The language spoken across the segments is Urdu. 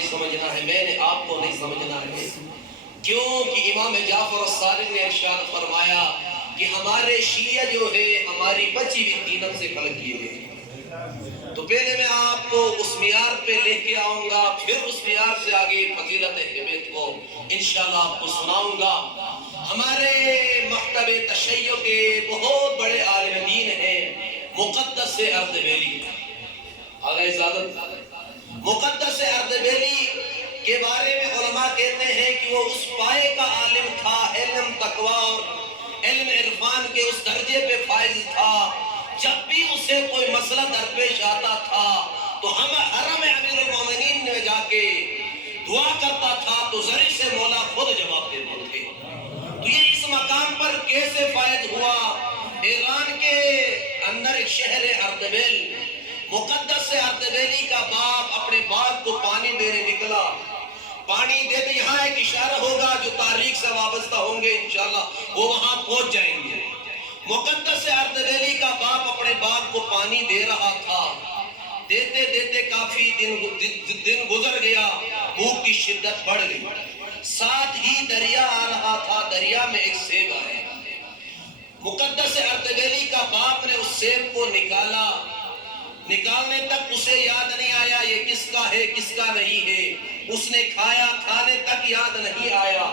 نہیں سمجھنا ہے، میں نے آپ کو نہیں سمجھنا ہے، کیونکہ امام جعفر الصادق نے ارشاد فرمایا کہ ہمارے شیعہ جو ہے ہماری بچی ہوئی تینت سے خلق کیے گئے۔ تو پہلے میں آپ کو اس معیار پہ لے کے آؤں گا، پھر اس معیار سے آگے فضیلت اہمیت کو انشاءاللہ آپ کو سناؤں گا۔ ہمارے مکتب تشیع کے بہت بڑے عالم دین ہیں مقدس اردبیلی، آگے اجازت، مقدس اردبیلی کے بارے میں علماء کہتے ہیں کہ وہ اس پائے کا عالم تھا، علم تقوی اور علم عرفان کے اس درجے پہ فائز تھا، جب بھی اسے کوئی مسئلہ درپیش آتا تھا تو ہم حرم امیر المومنین میں جا کے دعا کرتا تھا تو ذری سے مولا خود جواب دیتے تھے۔ تو یہ اس مقام پر کیسے فائد ہوا؟ ایران کے اندر ایک شہر اردبیل، مقدس اردبیلی کا باپ اپنے باپ کو پانی دینے نکلا، پانی دیتے، یہاں ایک اشارہ ہوگا جو تاریخ سے وابستہ ہوں گے انشاءاللہ وہ وہاں پہنچ جائیں گے۔ مقدس اردبیلی کا باپ اپنے باپ کو پانی دے رہا تھا، دیتے دیتے کافی دن گزر گیا، بھوک کی شدت بڑھ گئی، ساتھ ہی دریا آ رہا تھا، دریا میں ایک سیب آیا، مقدس اردبیلی کا باپ نے اس سیب کو نکالا، نکالنے تک اسے یاد نہیں آیا یہ کس کا ہے کس کا نہیں ہے، اس نے کھایا، کھانے تک یاد نہیں آیا،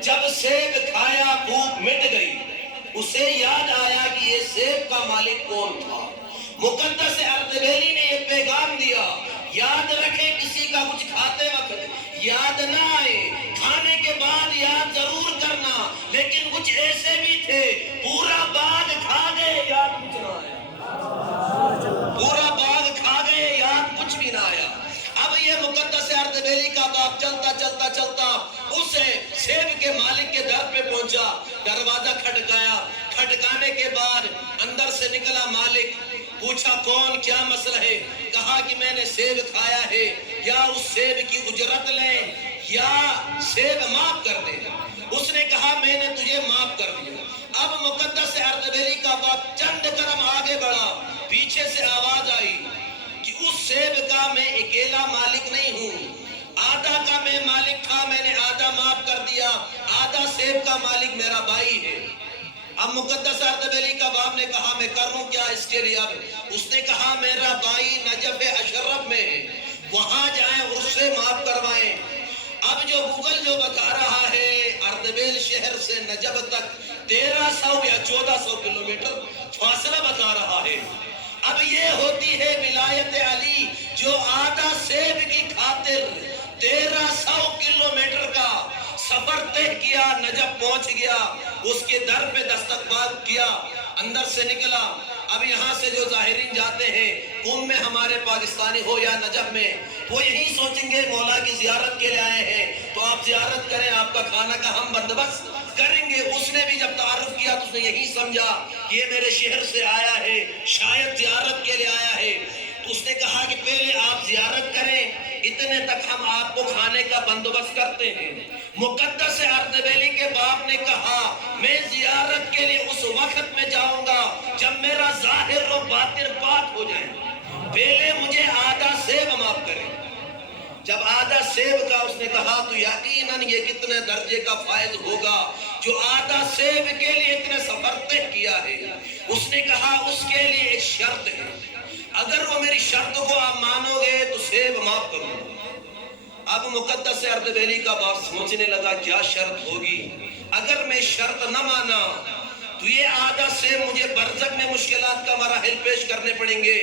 جب سیب کھایا بھوک مٹ گئی، اسے یاد آیا کہ یہ سیب کا مالک کون تھا۔ مقدس اردبیلی نے یہ پیغام دیا، یاد رکھیں کسی کا کچھ کھاتے وقت یاد نہ آئے، کھانے کے بعد یاد ضرور کرنا، لیکن کچھ ایسے بھی تھے پورا باغ کھا گئے یاد کچھ نہ آیا، پورا باغ کھا گئے یاد کچھ بھی نہ آیا۔ اب یہ مقدس اردبیلی کا باپ چلتا چلتا چلتا اس سیب کے مالک کے در پہ پہنچا، دروازہ کھٹکایا، کھٹکانے کے بعد اندر سے نکلا مالک، پوچھا کون، کیا مسئلہ ہے؟ کہا کہ میں نے سیب کھایا ہے، یا اس سیب کی اجرت لیں یا سیب معاف کر دیں۔ اس نے کہا میں نے تجھے معاف کر دیا۔ اب مقدس اردبیلی کا باپ چند قدم آگے بڑھا، پیچھے سے آواز آئی کہ اس سیب کا میں اکیلا مالک نہیں ہوں، آدھا کا میں مالک تھا، میں نے آدھا معاف کر دیا، آدھا سیب کا مالک میرا بھائی ہے۔ اب مقدس اردبیلی کا باپ نے کہا میں کروں کیا اس کے لیے؟ اب اس نے کہا میرا بھائی نجف اشرف میں ہے، وہاں جائیں اس سے معاف کروائیں۔ اب جو گوگل جو بتا رہا ہے اردبیل شہر سے نجف تک 1300 یا 1400 کلومیٹر فاصلہ بتا رہا ہے۔ اب یہ ہوتی ہے ولایت علی جو آدھا سیب کی خاطر 1300 کلومیٹر کا سفر طے کیا، نجف پہنچ گیا، اس کے در پہ دستقبال کیا، اندر سے نکلا۔ اب یہاں سے جو ظاہرین جاتے ہیں قم میں ہمارے پاکستانی ہو یا نجف میں، وہ یہی سوچیں گے مولا کی زیارت کے لیے آئے ہیں تو آپ زیارت کریں، آپ کا کھانا کا ہم بندوبست کریں گے۔ اس نے بھی جب تعارف کیا تو اس نے یہی سمجھا کہ یہ میرے شہر سے آیا ہے، شاید زیارت کے لیے آیا ہے، تو اس نے کہا کہ پہلے آپ زیارت کریں، اتنے تک ہم آپ کو کھانے کا بندوبست کرتے ہیں۔ مقدس اردبیلی کے باپ نے کہا میں زیارت کے لیے اس وقت میں جاؤں گا جب میرا ظاہر و باطن پاک ہو جائے، پہلے مجھے آدھا سیب معاف کریں۔ جب آدھا سیب کا اس نے کہا تو یقیناً یہ کتنے درجے کا فائد ہوگا جو آدھا سیب کے لیے اتنے سفر طے کیا ہے۔ اس نے کہا اس کے لیے ایک شرط ہے، اگر وہ میری شرط کو آپ مانو گے تو سیب معاف کروں گا۔ اب مقدس اردبیلی کا باپ سوچنے لگا کیا شرط ہوگی، اگر میں شرط نہ مانا تو یہ آدھا سیب مجھے برزخ میں مشکلات کا مراحل پیش کرنے پڑیں گے،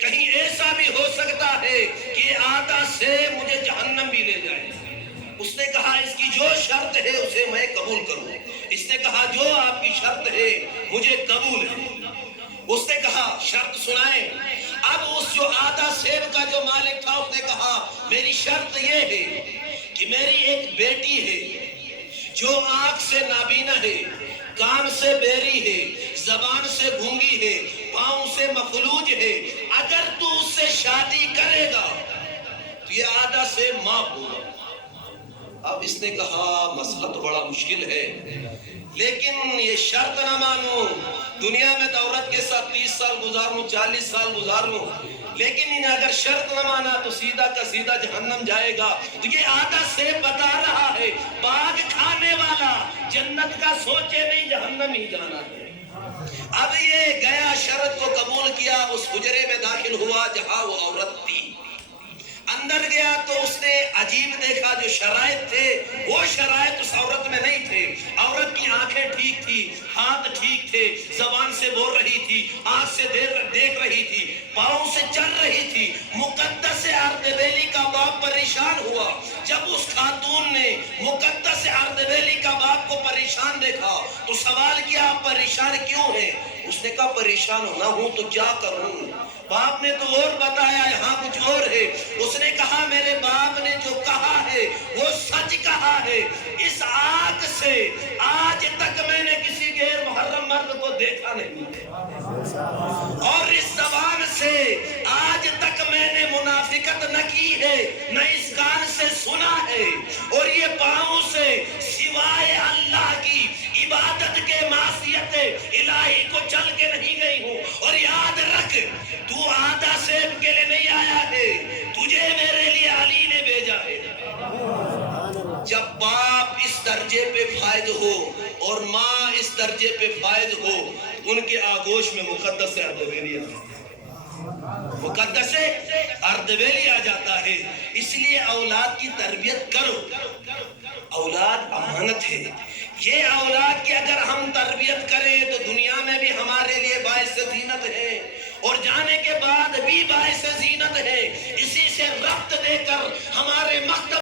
کہیں ایسا بھی ہو سکتا ہے کہ آدھا سیب مجھے جہنم بھی لے جائے۔ اس نے کہا اس کی جو شرط ہے اسے میں قبول کروں۔ اس نے کہا جو آپ کی شرط ہے مجھے قبول ہے۔ اس نے کہا شرط سنائیں۔ اب اس جو آدھا سیب کا جو مالک تھا اس نے کہا میری شرط یہ ہے کہ میری ایک بیٹی ہے جو آنکھ سے نابینا ہے، کان سے بیری ہے، زبان سے گونگی ہے، پاؤں سے مفلوج ہے، اگر تو اس سے شادی کرے گا تو یہ آدھا سے معاف ہوگا۔ اب اس نے کہا مسئلہ تو بڑا مشکل ہے لیکن یہ شرط نہ مانوں، دنیا میں عورت کے ساتھ 30 سال گزاروں 40 سال گزاروں لیکن انہیں اگر شرط نہ مانا تو سیدھا کا سیدھا جہنم جائے گا. تو یہ آدھا سے بتا رہا ہے باغ کھانے والا جنت کا سوچے نہیں جہنم ہی جانا ہے. اب یہ گیا شرط کو قبول کیا, اس حجرے میں داخل ہوا جہاں وہ عورت تھی. اندر گیا تو اس نے عجیب دیکھا جو شرائط تھے وہ شرائط اس عورت میں نہیں تھے. عورت کی آنکھیں ٹھیک تھی, ہاتھ ٹھیک تھے, زبان سے بول رہی تھی, آنکھ سے دیکھ رہی تھی, پاؤں سے چل رہی تھی. مقدس اردبیلی کا باپ پریشان ہوا جب اس خاتون نے مقدس اردبیلی کا باپ کو پریشان دیکھا تو سوال کیا آپ پریشان کیوں ہیں؟ اس نے کہا پریشان نہ ہوں تو کیا کروں. باپ نے تو اور بتایا یہاں کچھ اور ہے. اس نے کہا میرے باپ نے جو کہا ہے وہ سچ کہا ہے. اس آنکھ سے آج تک میں نے کسی غیر محرم مرد کو دیکھا نہیں, اور اس زبان سے آج تک میں نے منافقت نہ کی ہے, نہ اس کان سے سنا ہے, اور یہ پاؤں سے سوائے اللہ کی عبادت کے معصیت الہی کو چل کے نہیں گئی ہوں. اور یاد رکھ تو آدھا سیب کے لیے نہیں آیا ہے, تجھے میرے لیے علی نے بھیجا ہے. جب باپ اس درجے پہ فائد ہو اور ماں اس درجے پہ فائد ہو, ان کے آغوش میں مقدس اردبیلی آ جاتا ہے. مقدس اردبیلی آ جاتا ہے. اس لیے اولاد کی تربیت کرو. اولاد امانت ہے. یہ اولاد کی اگر ہم تربیت کریں تو دنیا میں بھی ہمارے لیے باعث زینت ہے اور جانے کے بعد بھی باعث زینت ہے. اسی سے ربط دے کر ہمارے مکتب